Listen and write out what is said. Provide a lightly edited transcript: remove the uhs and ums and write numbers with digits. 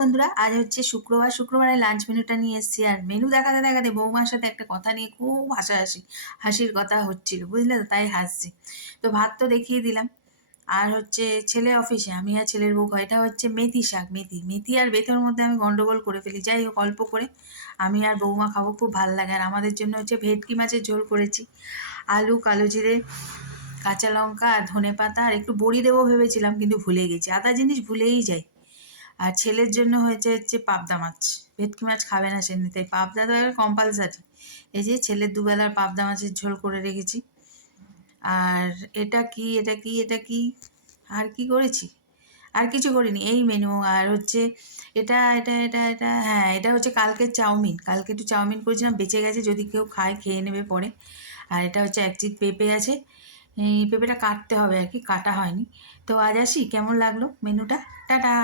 বন্ধুরা, আজ হচ্ছে শুক্রবার। শুক্রবারে লাঞ্চ মেনুটা নিয়ে এসেছি। আর মেনু দেখাতে দেখাতে বৌমার সাথে একটা কথা নিয়ে খুব হাসির কথা হচ্ছিল, বুঝলে তো, তাই হাসছি। তো ভাত তো দেখিয়ে দিলাম। আর হচ্ছে ছেলে অফিসে, আমি আর ছেলের বউ এটা হচ্ছে মেথি শাক। মেথি মেথি আর বেথর মধ্যে আমি গন্ডগোল করে ফেলি। যাই হোক, অল্প করে আমি আর বৌমা খাবো, খুব ভাল লাগে। আর আমাদের জন্য হচ্ছে ভেটকি মাছের ঝোল করেছি। আলু, কালো জিরে, কাঁচা লঙ্কা আর ধনেপাতা আর একটু বড়ি দেবো ভেবেছিলাম, কিন্তু ভুলে গেছি। আদা জিনিস ভুলেই যাই। আর ছেলের জন্য হচ্ছে পাবদা মাছ। ভেটকি মাছ খাবে না সে, তাই পাবদা তো এবার কম্পালসারি। এই যে ছেলের দুবেলার পাবদা মাছের ঝোল করে রেখেছি। আর এটা কি আর কি করেছি? আর কিছু করিনি, এই মেনু। আর হচ্ছে এটা হ্যাঁ, এটা হচ্ছে কালকের চাউমিন। কালকে একটু চাউমিন করেছিলাম, বেঁচে গেছে, যদি কেউ খায় খেয়ে নেবে পরে। আর এটা হচ্ছে এক চিট পেঁপে আছে। এই পেঁপেটা কাটতে হবে আর কি, কাটা হয়নি। তো আজ আসি, কেমন লাগলো মেনুটা? টাটা।